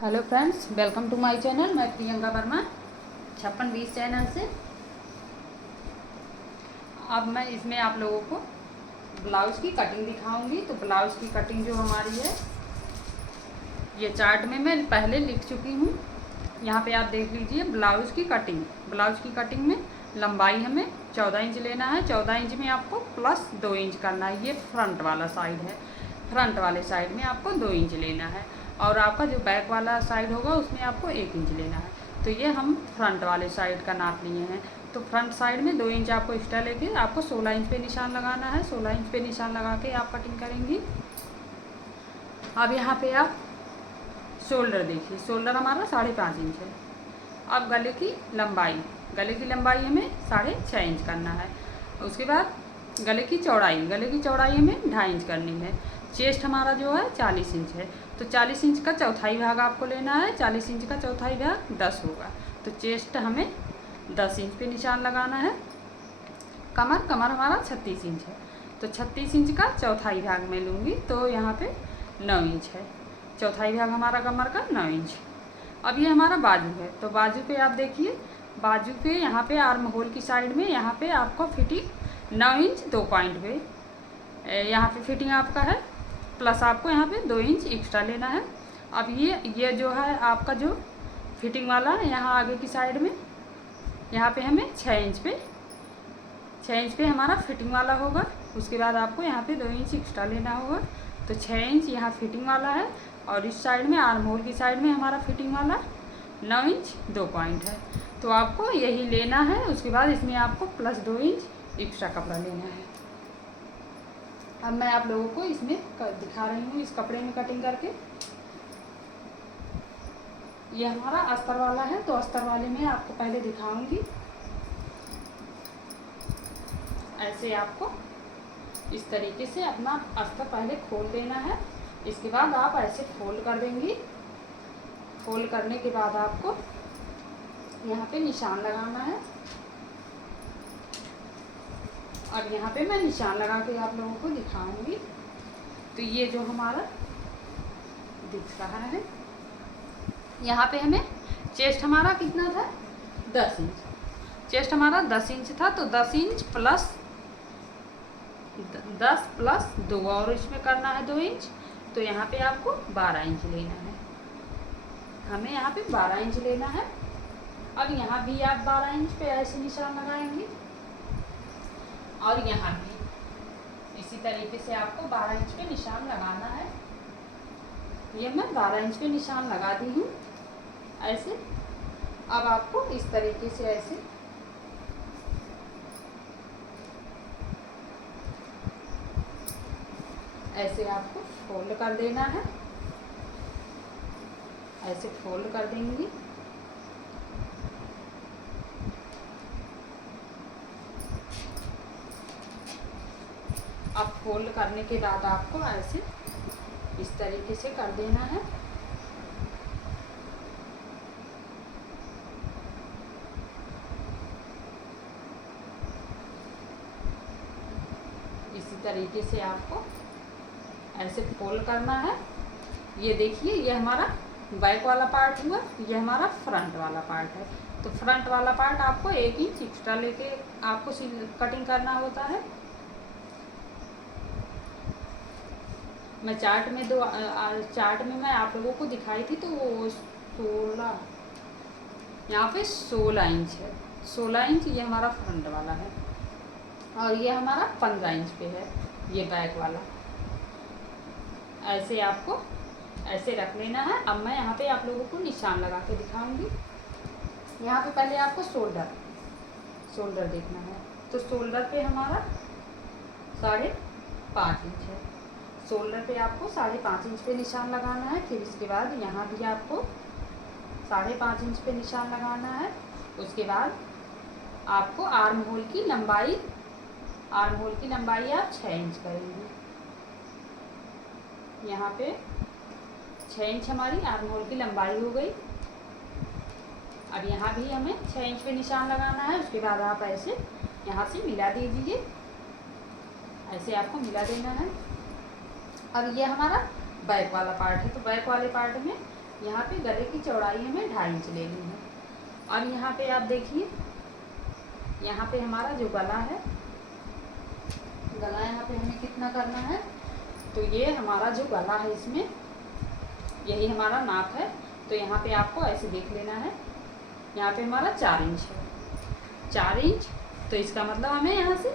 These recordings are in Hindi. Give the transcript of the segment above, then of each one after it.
Hello friends, welcome to my channel. मैं प्रियंका वर्मा 5620 चैनल से। अब मैं इसमें आप लोगों को ब्लाउज़ की कटिंग दिखाऊंगी। तो ब्लाउज़ की कटिंग जो हमारी है, ये चार्ट में मैं पहले लिख चुकी हूँ। यहाँ पे आप देख लीजिए ब्लाउज़ की कटिंग। ब्लाउज़ की कटिंग में लंबाई हमें 14 इंच लेना है। 14 इंच में आपको प्लस 2 इंच करना है। ये फ्रंट वाला साइड है। फ्रंट वाले साइड में आपको 2 इंच लेना है और आपका जो बैक वाला साइड होगा उसमें आपको 1 इंच लेना है। तो ये हम फ्रंट वाले साइड का नाप लिए हैं। तो फ्रंट साइड में 2 इंच आपको एक्स्ट्रा लेके आपको 16 इंच पे निशान लगाना है। 16 इंच पे निशान लगा के आप कटिंग करेंगी। अब यहाँ पे आप शोल्डर देखिए, शोल्डर हमारा 5.5 इंच है। अब गले की लंबाई हमें 6.5 इंच करना है। उसके बाद गले की चौड़ाई हमें 2.5 इंच करनी है। चेस्ट हमारा जो है 40 इंच है। तो 40 इंच का चौथाई भाग आपको लेना है। 40 इंच का चौथाई भाग 10 होगा। तो चेस्ट हमें 10 इंच पे निशान लगाना है। कमर हमारा 36 इंच है। तो 36 इंच का चौथाई भाग मैं लूँगी। तो यहाँ पे 9 इंच है। चौथाई भाग हमारा कमर का 9 इंच। अब ये हमारा बाजू है। तो बाजू पे आप देखिए, बाजू पे यहाँ पे आर्म होल की साइड में यहाँ पे आपको फिटिंग 9 इंच 2 पॉइंट पे यहाँ पे फिटिंग आपका है। प्लस आपको यहाँ पे 2 इंच एक्स्ट्रा लेना है। अब ये जो है आपका जो फिटिंग वाला है, यहाँ आगे की साइड में यहाँ पे हमें 6 इंच पे हमारा फिटिंग वाला होगा। उसके बाद आपको यहाँ पे 2 इंच एक्स्ट्रा लेना होगा। तो 6 इंच यहाँ फिटिंग वाला है और इस साइड में आर्म होल की साइड में हमारा फिटिंग वाला 9 इंच 2 पॉइंट है। तो आपको यही लेना है। उसके बाद इसमें आपको प्लस 2 इंच एक्स्ट्रा कपड़ा लेना है। अब मैं आप लोगों को इसमें दिखा रही हूँ इस कपड़े में कटिंग करके। ये हमारा अस्तर वाला है। तो अस्तर वाले में आपको पहले दिखाऊंगी। ऐसे आपको इस तरीके से अपना अस्तर पहले खोल देना है। इसके बाद आप ऐसे फोल्ड कर देंगी। फोल्ड करने के बाद आपको यहाँ पे निशान लगाना है और यहाँ पे मैं निशान लगा के आप लोगों को दिखाऊंगी। तो ये जो हमारा दिख रहा है, यहाँ पे हमें चेस्ट हमारा कितना था, 10 इंच। चेस्ट हमारा 10 इंच था। तो 10 इंच प्लस 10 प्लस 2 और इसमें करना है 2 इंच। तो यहाँ पे आपको 12 इंच लेना है। हमें यहाँ पे 12 इंच लेना है। अब यहाँ भी आप 12 इंच पे ऐसे निशान लगाएंगे और यहाँ भी इसी तरीके से आपको 12 इंच पे निशान लगाना है। ये मैं 12 इंच पे निशान लगा दी हूँ ऐसे। अब आपको इस तरीके से ऐसे आपको फोल्ड कर देना है। ऐसे फोल्ड कर देंगी। अब फोल्ड करने के बाद आपको ऐसे इस तरीके से कर देना है। इसी तरीके से आपको ऐसे फोल्ड करना है। ये देखिए, ये हमारा बैक वाला पार्ट हुआ, ये हमारा फ्रंट वाला पार्ट है। तो फ्रंट वाला पार्ट आपको 1 इंच एक्स्ट्रा लेके आपको कटिंग करना होता है। मैं चार्ट में मैं आप लोगों को दिखाई थी। तो वो 16, यहाँ पे 16 इंच है। 16 इंच ये हमारा फ्रंट वाला है और ये हमारा 15 इंच पे है ये बैक वाला। ऐसे आपको ऐसे रख लेना है। अब मैं यहाँ पे आप लोगों को निशान लगा के दिखाऊंगी। यहाँ पे पहले आपको शोल्डर देखना है। तो शोल्डर पे हमारा 5.5 इंच है। शोल्डर पे आपको 5.5 इंच पे निशान लगाना है। फिर इसके बाद यहाँ भी आपको 5.5 इंच पे निशान लगाना है। उसके बाद आपको आर्म होल की लंबाई आप 6 इंच करेंगे। यहाँ पे 6 इंच हमारी आर्म होल की लंबाई हो गई। अब यहाँ भी हमें 6 इंच पे निशान लगाना है। उसके बाद आप ऐसे यहाँ से मिला दीजिए। ऐसे आपको मिला देना है। अब ये हमारा बैक वाला पार्ट है। तो बैक वाले पार्ट में यहाँ पे गले की चौड़ाई हमें 2.5 इंच लेनी है। अब यहाँ पे आप देखिए, यहाँ पे हमारा जो गला है, गला यहाँ पे हमें कितना करना है, तो ये हमारा जो गला है इसमें यही हमारा नाप है। तो यहाँ पे आपको ऐसे देख लेना है, यहाँ पे हमारा 4 इंच है, 4 इंच। तो इसका मतलब हमें यहाँ से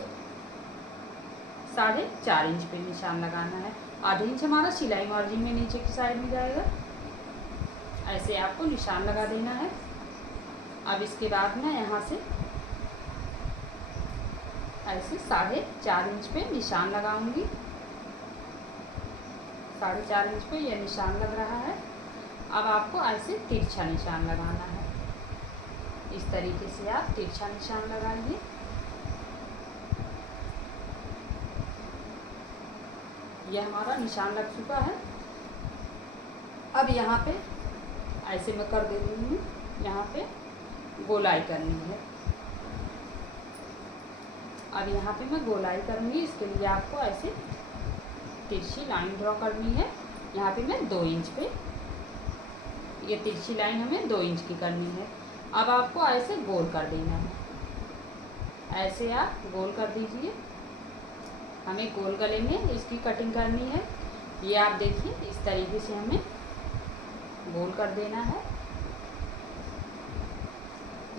4.5 इंच पे निशान लगाना है। 8 इंच हमारा सिलाई मार्जिन में नीचे की साइड में जाएगा। ऐसे आपको निशान लगा देना है। अब इसके बाद मैं यहाँ से ऐसे 4.5 इंच पे निशान लगाऊंगी। 4.5 इंच पे यह निशान लग रहा है। अब आपको ऐसे तिरछा निशान लगाना है। इस तरीके से आप तिरछा निशान लगाइए। यह हमारा निशान लग चुका है। अब यहाँ पे ऐसे मैं कर दे रही हूँ, यहाँ पे गोलाई करनी है। अब यहाँ पे मैं गोलाई करूँगी। इसके लिए आपको ऐसे तिरछी लाइन ड्रॉ करनी है। यहाँ पे मैं 2 इंच पे, ये तिरछी लाइन हमें 2 इंच की करनी है। अब आपको ऐसे गोल कर देना है। ऐसे आप गोल कर दीजिए। हमें गोल गले में इसकी कटिंग करनी है। ये आप देखिए, इस तरीके से हमें गोल कर देना है।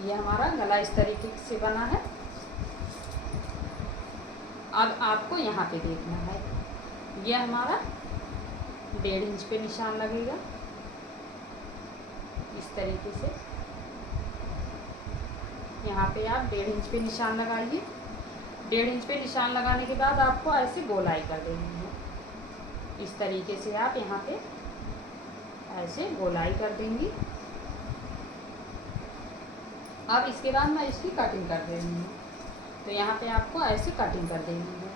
ये हमारा गला इस तरीके से बना है। अब आपको यहाँ पे देखना है, ये हमारा 1.5 इंच पे निशान लगेगा। इस तरीके से यहाँ पे आप 1.5 इंच पे निशान लगाइए। 1.5 इंच पे निशान लगाने के बाद आपको ऐसे गोलाई कर देनी है। इस तरीके से आप यहाँ पे ऐसे गोलाई कर देंगी। अब इसके बाद मैं इसकी कटिंग कर दे रही हूँ। तो यहाँ पे आपको ऐसे कटिंग कर देनी है।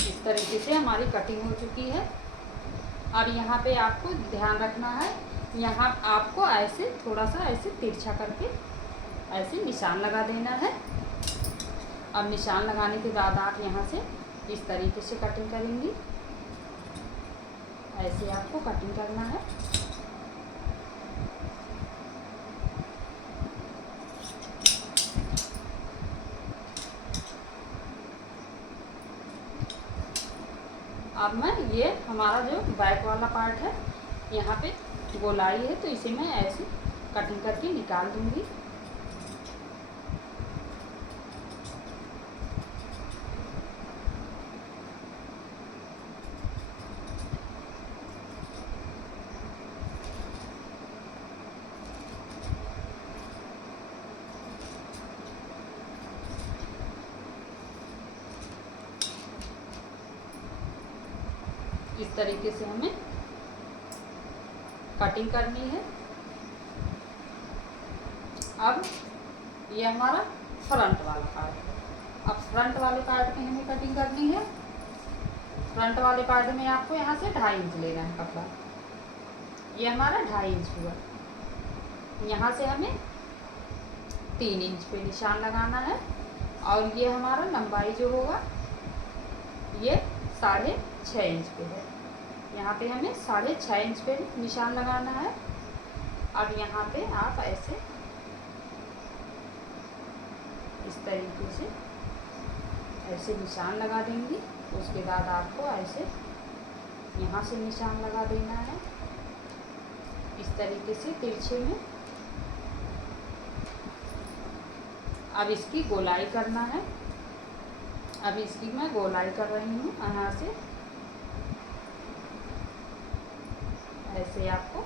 इस तरीके से हमारी कटिंग हो चुकी है। अब यहाँ पे आपको ध्यान रखना है, यहाँ आपको ऐसे थोड़ा सा ऐसे तिरछा करके ऐसे निशान लगा देना है। अब निशान लगाने के बाद आप यहाँ से इस तरीके से कटिंग करेंगी। ऐसे आपको कटिंग करना है। अब मैं ये हमारा जो बैक वाला पार्ट है, यहाँ पे गोलाई है, तो इसे मैं ऐसे कटिंग करके निकाल दूँगी। इस तरीके से हमें कटिंग करनी है। अब ये हमारा फ्रंट वाला पार्ट है। अब फ्रंट वाले पार्ट में हमें कटिंग करनी है। फ्रंट वाले पार्ट में आपको यहाँ से 2.5 इंच लेना है कपड़ा। ये हमारा 2.5 इंच हुआ। यहाँ से हमें 3 इंच पे निशान लगाना है। और ये हमारा लंबाई जो होगा ये 6.5 इंच पे है। यहाँ पे हमें 6.5 इंच पे निशान लगाना है। अब यहाँ पे आप ऐसे इस तरीके से ऐसे निशान लगा देंगी। उसके बाद आपको ऐसे यहाँ से निशान लगा देना है, इस तरीके से तिरछे में। अब इसकी गोलाई करना है। अब इसकी मैं गोलाई कर रही हूँ। यहाँ से ऐसे आपको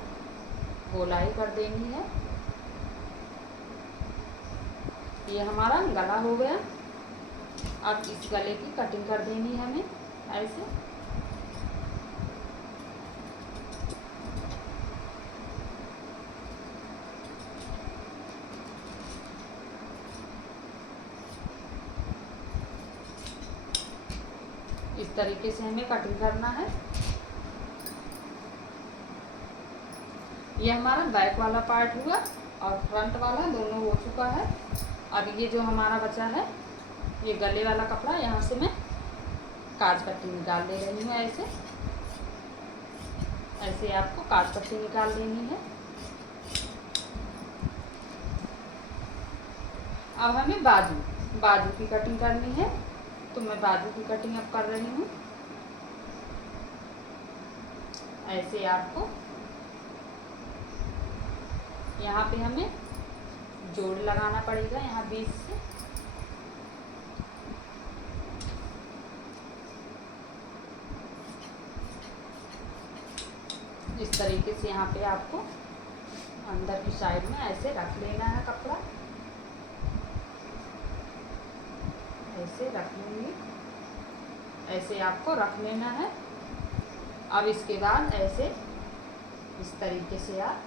गोलाई कर देनी है। ये हमारा गला हो गया। अब इस गले की कटिंग कर देनी है हमें ऐसे। इस तरीके से हमें कटिंग करना है। ये हमारा बैक वाला पार्ट हुआ और फ्रंट वाला दोनों हो चुका है। अब ये जो हमारा बचा है ये गले वाला कपड़ा, यहाँ से मैं काज पट्टी निकाल दे रही हूँ। ऐसे ऐसे आपको काज पट्टी निकाल देनी है। अब हमें बाजू की कटिंग करनी है, तो मैं बाजू की कटिंग अब कर रही हूँ। ऐसे आपको यहाँ पे हमें जोड़ लगाना पड़ेगा, यहाँ बीच से। इस तरीके से यहाँ पे आपको अंदर की साइड में ऐसे रख लेना है कपड़ा। ऐसे रख लेंगे, ऐसे आपको रख लेना है। अब इसके बाद ऐसे इस तरीके से आप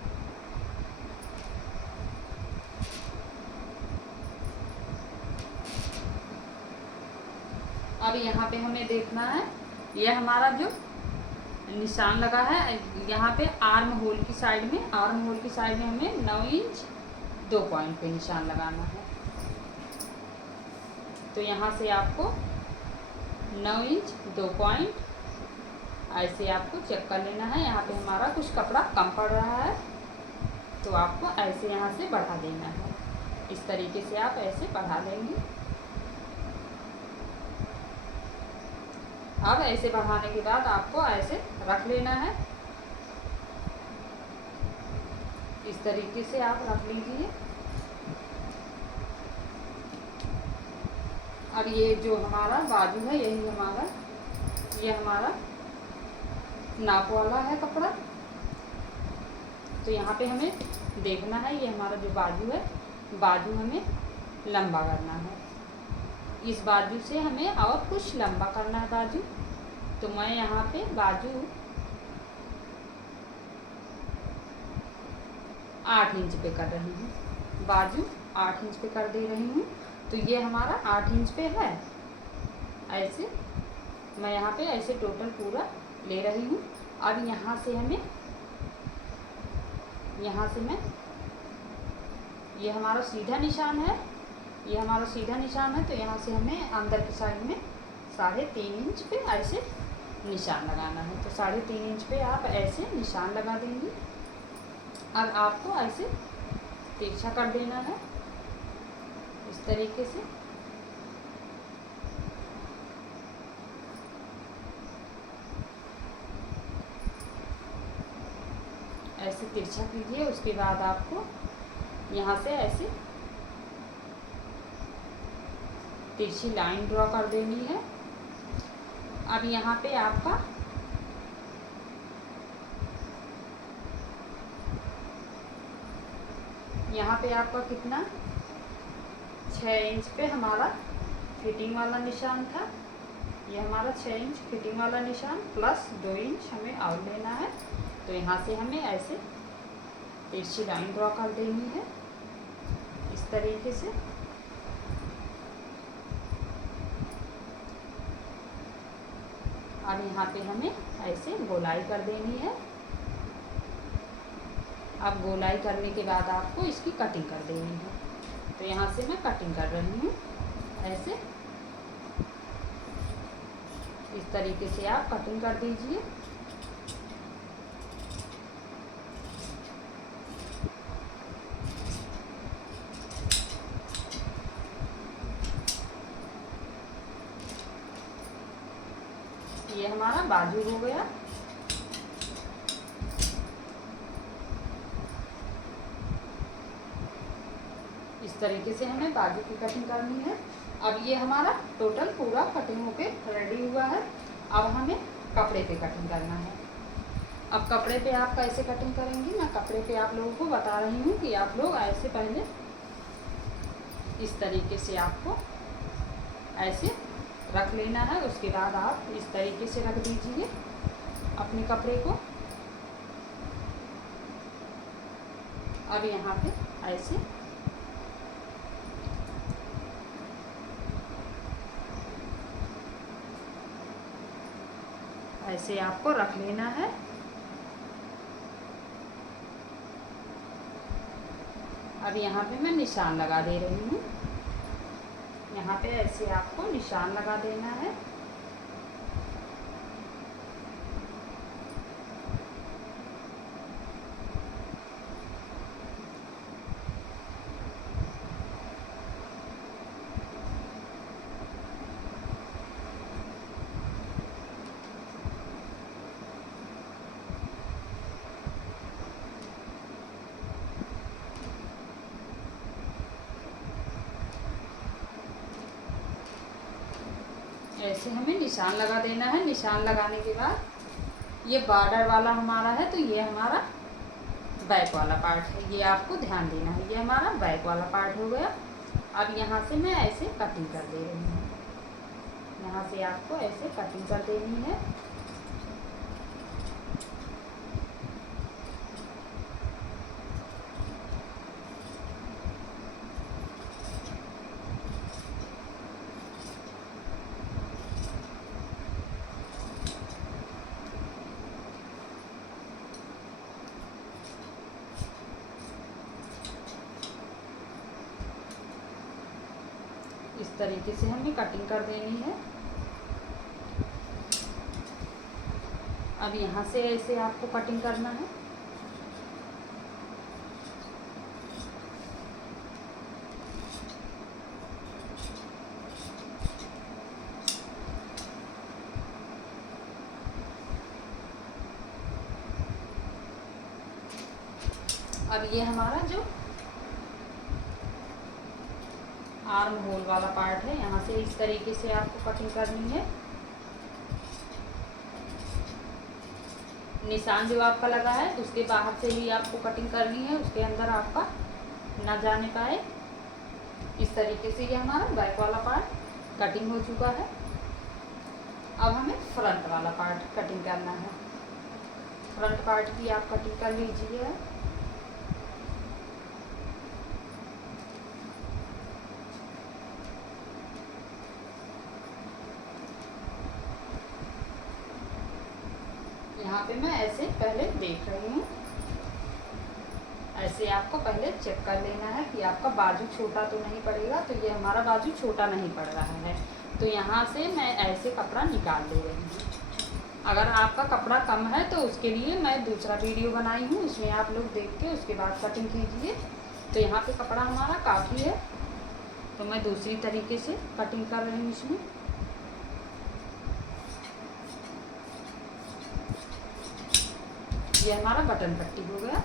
अब यहाँ पे हमें देखना है, ये हमारा जो निशान लगा है यहाँ पे आर्म होल की साइड में, हमें 9 इंच 2 पॉइंट पे निशान लगाना है। तो यहाँ से आपको 9 इंच 2 पॉइंट ऐसे आपको चेक कर लेना है। यहाँ पे हमारा कुछ कपड़ा कम पड़ रहा है, तो आपको ऐसे यहाँ से बढ़ा देना है। इस तरीके से आप ऐसे बढ़ा लेंगे। अब ऐसे बढ़ाने के बाद आपको ऐसे रख लेना है। इस तरीके से आप रख लीजिए। अब ये जो हमारा बाजू है ये हमारा नाप वाला है कपड़ा। तो यहाँ पे हमें देखना है, ये हमारा जो बाजू है, बाजू हमें लंबा करना है। इस बाजू से हमें और कुछ लंबा करना है बाजू। तो मैं यहाँ पे बाजू 8 इंच पे कर रही हूँ, बाजू 8 इंच पे कर दे रही हूँ। तो ये हमारा 8 इंच पे है। ऐसे मैं यहाँ पे ऐसे टोटल पूरा ले रही हूँ। अब यहाँ से मैं ये हमारा सीधा निशान है, तो यहाँ से हमें अंदर की साइड में 3.5 इंच पे ऐसे निशान लगाना है। तो 3.5 इंच पे आप ऐसे निशान लगा देंगे। अब आपको ऐसे तिरछा कर देना है इस तरीके से। ऐसे तिरछा कीजिए। उसके बाद आपको यहाँ से ऐसे तिरछी लाइन ड्रॉ कर देनी है। अब यहाँ पे आपका कितना 6 इंच पे हमारा फिटिंग वाला निशान था। ये हमारा 6 इंच फिटिंग वाला निशान प्लस 2 इंच हमें और लेना है। तो यहाँ से हमें ऐसे तिरछी लाइन ड्रॉ कर देनी है इस तरीके से। अब यहाँ पे हमें ऐसे गोलाई कर देनी है। अब गोलाई करने के बाद आपको इसकी कटिंग कर देनी है। तो यहाँ से मैं कटिंग कर रही हूँ ऐसे। इस तरीके से आप कटिंग कर दीजिए। ये हमारा बाजू हो गया। इस तरीके से हमें बाजू की कटिंग करनी है। अब ये हमारा टोटल पूरा कटिंग होके रेडी हुआ है। अब हमें कपड़े पे कटिंग करना है। अब कपड़े पे आप कैसे कटिंग करेंगे, मैं कपड़े पे आप लोगों को बता रही हूँ कि आप लोग ऐसे पहले इस तरीके से आपको ऐसे रख लेना है। उसके बाद आप इस तरीके से रख दीजिए अपने कपड़े को। अब यहाँ पे ऐसे ऐसे आपको रख लेना है। अब यहाँ पे मैं निशान लगा दे रही हूँ। यहाँ पे ऐसे आपको निशान लगा देना है। ऐसे हमें निशान लगा देना है। निशान लगाने के बाद ये बॉर्डर वाला हमारा है, तो ये हमारा बैक वाला पार्ट है, ये आपको ध्यान देना है। ये हमारा बैक वाला पार्ट हो गया। अब यहाँ से मैं ऐसे कटिंग कर दे रही हूँ। यहाँ से आपको ऐसे कटिंग कर देनी है। इस तरीके से हमें कटिंग कर देनी है। अब यहाँ से ऐसे आपको कटिंग करना है। अब ये हमारा जो आर्म होल वाला पार्ट है, यहाँ से इस तरीके से आपको कटिंग करनी है। निशान जो आपका लगा है उसके बाहर से ही आपको कटिंग करनी है, उसके अंदर आपका ना जाने पाए। इस तरीके से ये हमारा बैक वाला पार्ट कटिंग हो चुका है। अब हमें फ्रंट वाला पार्ट कटिंग करना है। फ्रंट पार्ट की आप कटिंग कर लीजिए। यहाँ पे मैं ऐसे पहले देख रही हूँ। ऐसे आपको पहले चेक कर लेना है कि आपका बाजू छोटा तो नहीं पड़ेगा। तो ये हमारा बाजू छोटा नहीं पड़ रहा है, तो यहाँ से मैं ऐसे कपड़ा निकाल दे रही हूँ। अगर आपका कपड़ा कम है तो उसके लिए मैं दूसरा वीडियो बनाई हूँ, उसमें आप लोग देख के उसके बाद कटिंग कीजिए। तो यहाँ पे कपड़ा हमारा काफ़ी है, तो मैं दूसरी तरीके से कटिंग कर रही हूँ इसमें। ये हमारा बटन पट्टी हो गया।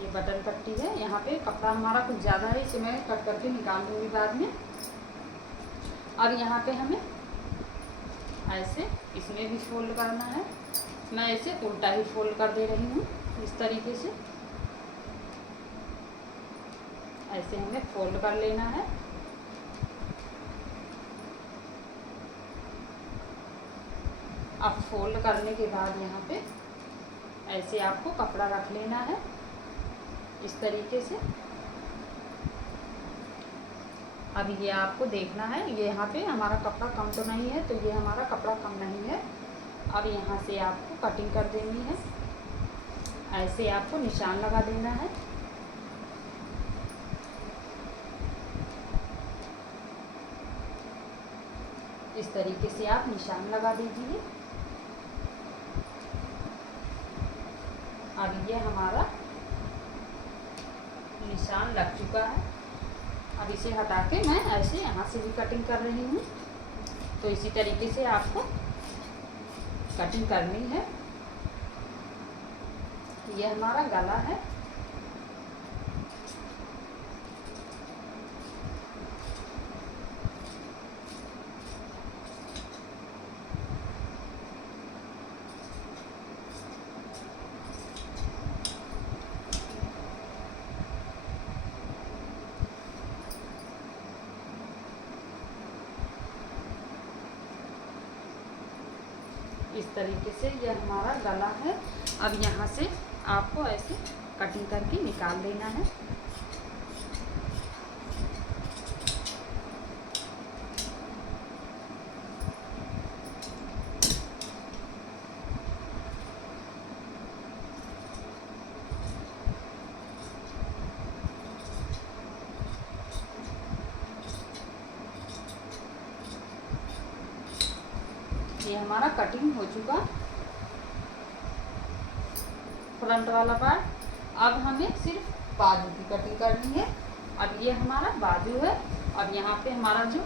ये बटन पट्टी है। यहाँ पे कपड़ा हमारा कुछ ज़्यादा है, इसे मैं कट करके निकाल दूँगी बाद में। अब यहाँ पे हमें ऐसे इसमें भी फोल्ड करना है। मैं ऐसे उल्टा ही फोल्ड कर दे रही हूँ, इस तरीके से ऐसे हमें फोल्ड कर लेना है। अब फोल्ड करने के बाद यहाँ पे ऐसे आपको कपड़ा रख लेना है, इस तरीके से। अब ये आपको देखना है, ये यहाँ पे हमारा कपड़ा कम तो नहीं है, तो ये हमारा कपड़ा कम नहीं है। अब यहाँ से आपको कटिंग कर देनी है। ऐसे आपको निशान लगा देना है। इस तरीके से आप निशान लगा दीजिए। अब ये हमारा निशान लग चुका है। अब इसे हटा के मैं ऐसे यहाँ से भी कटिंग कर रही हूँ। तो इसी तरीके से आपको कटिंग करनी है। ये हमारा गला है। इस तरीके से ये हमारा गला है। अब यहाँ से आपको ऐसे कटिंग करके निकाल देना है। ये हमारा कटिंग हो चुका फ्रंट वाला पार्ट। अब हमें सिर्फ बाजू की कटिंग करनी है। अब ये हमारा बाजू है। अब यहाँ पे हमारा जो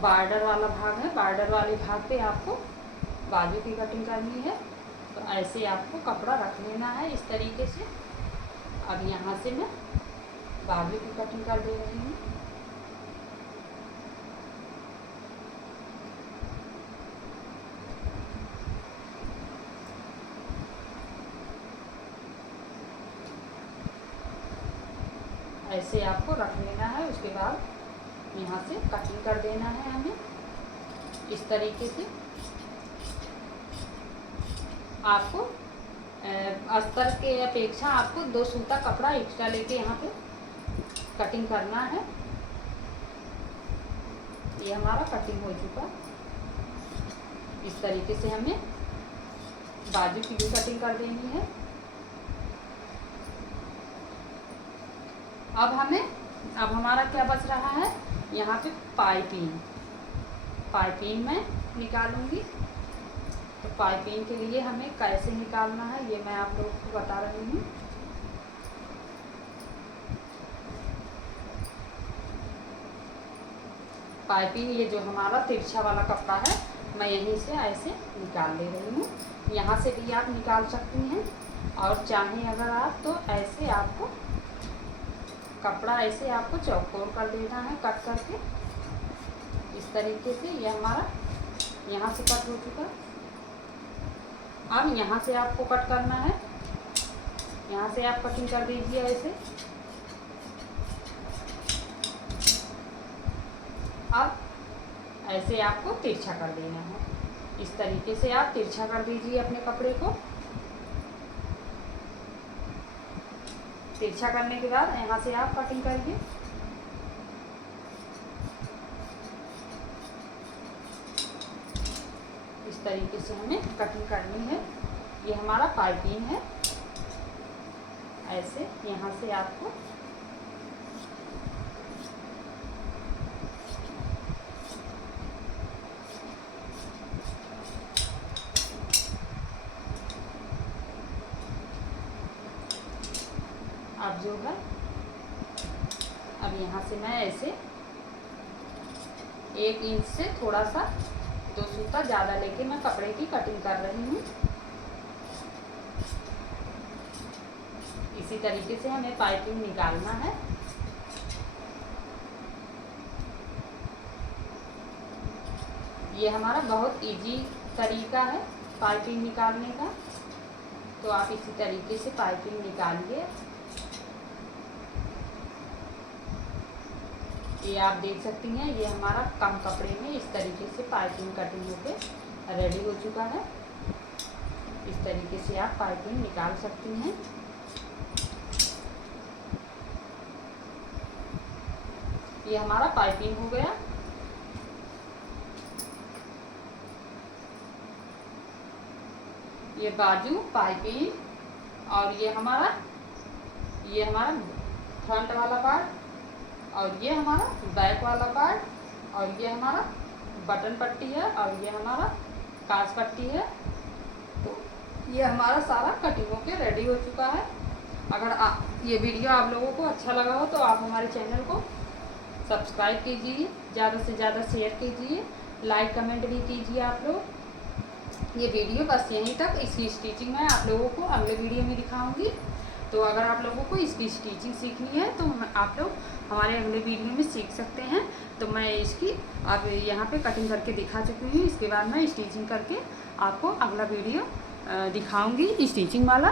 बॉर्डर वाला भाग है, बॉर्डर वाले भाग पे आपको बाजू की कटिंग करनी है। तो ऐसे आपको कपड़ा रख लेना है इस तरीके से। अब यहाँ से मैं बाजू की कटिंग कर दे रही हूँ। ऐसे आपको रख लेना है। उसके बाद यहाँ से कटिंग कर देना है हमें इस तरीके से। आपको अस्तर के अपेक्षा आपको 2 सूता कपड़ा एक्स्ट्रा लेके यहाँ पे कटिंग करना है। ये हमारा कटिंग हो चुका। इस तरीके से हमें बाजू की भी कटिंग कर देनी है। अब हमारा क्या बच रहा है, यहाँ पे पाइपिंग मैं निकालूंगी। तो पाइपिंग के लिए हमें कैसे निकालना है ये मैं आप लोगों को बता रही हूँ। पाइपिंग ये जो हमारा तिरछा वाला कपड़ा है, मैं यहीं से ऐसे निकाल ले रही हूँ। यहाँ से भी आप निकाल सकती हैं, और चाहें अगर आप तो ऐसे आपको कपड़ा ऐसे आपको चौकोर कर देना है कट करके इस तरीके से। ये हमारा यहाँ से कट हो चुका। अब यहाँ से आपको कट करना है। यहाँ से आप कटिंग कर दीजिए ऐसे। अब ऐसे आपको तिरछा कर देना है। इस तरीके से आप तिरछा कर दीजिए अपने कपड़े को। तिरछा करने के बाद यहाँ से आप कटिंग करिए। इस तरीके से हमें कटिंग करनी है। ये हमारा पाइपिंग है। ऐसे यहाँ से आपको अब जो है, अब यहाँ से मैं ऐसे 1 इंच से थोड़ा सा 2 सूता ज़्यादा लेके मैं कपड़े की कटिंग कर रही हूँ। इसी तरीके से हमें पाइपिंग निकालना है। ये हमारा बहुत इजी तरीका है पाइपिंग निकालने का। तो आप इसी तरीके से पाइपिंग निकालिए। ये आप देख सकती हैं, ये हमारा कम कपड़े में इस तरीके से पाइपिंग कटिंग होके रेडी हो चुका है। इस तरीके से आप पाइपिंग निकाल सकती हैं। ये हमारा पाइपिंग हो गया। ये बाजू पाइपिंग, और ये हमारा फ्रंट वाला पार्ट, और ये हमारा बैक वाला पार्ट, और ये हमारा बटन पट्टी है, और ये हमारा काज पट्टी है। तो ये हमारा सारा कटिंग होके रेडी हो चुका है। अगर ये वीडियो आप लोगों को अच्छा लगा हो तो आप हमारे चैनल को सब्सक्राइब कीजिए, ज़्यादा से ज़्यादा शेयर कीजिए, लाइक कमेंट भी कीजिए आप लोग। ये वीडियो बस यहीं तक। इसकी स्टिचिंग मैं आप लोगों को अगले वीडियो में दिखाऊंगी। तो अगर आप लोगों को इसकी स्टिचिंग सीखनी है तो आप लोग हमारे अगले वीडियो में सीख सकते हैं। तो मैं इसकी अब यहाँ पे कटिंग करके दिखा चुकी हूँ। इसके बाद मैं स्टिचिंग करके आपको अगला वीडियो दिखाऊंगी स्टिचिंग वाला।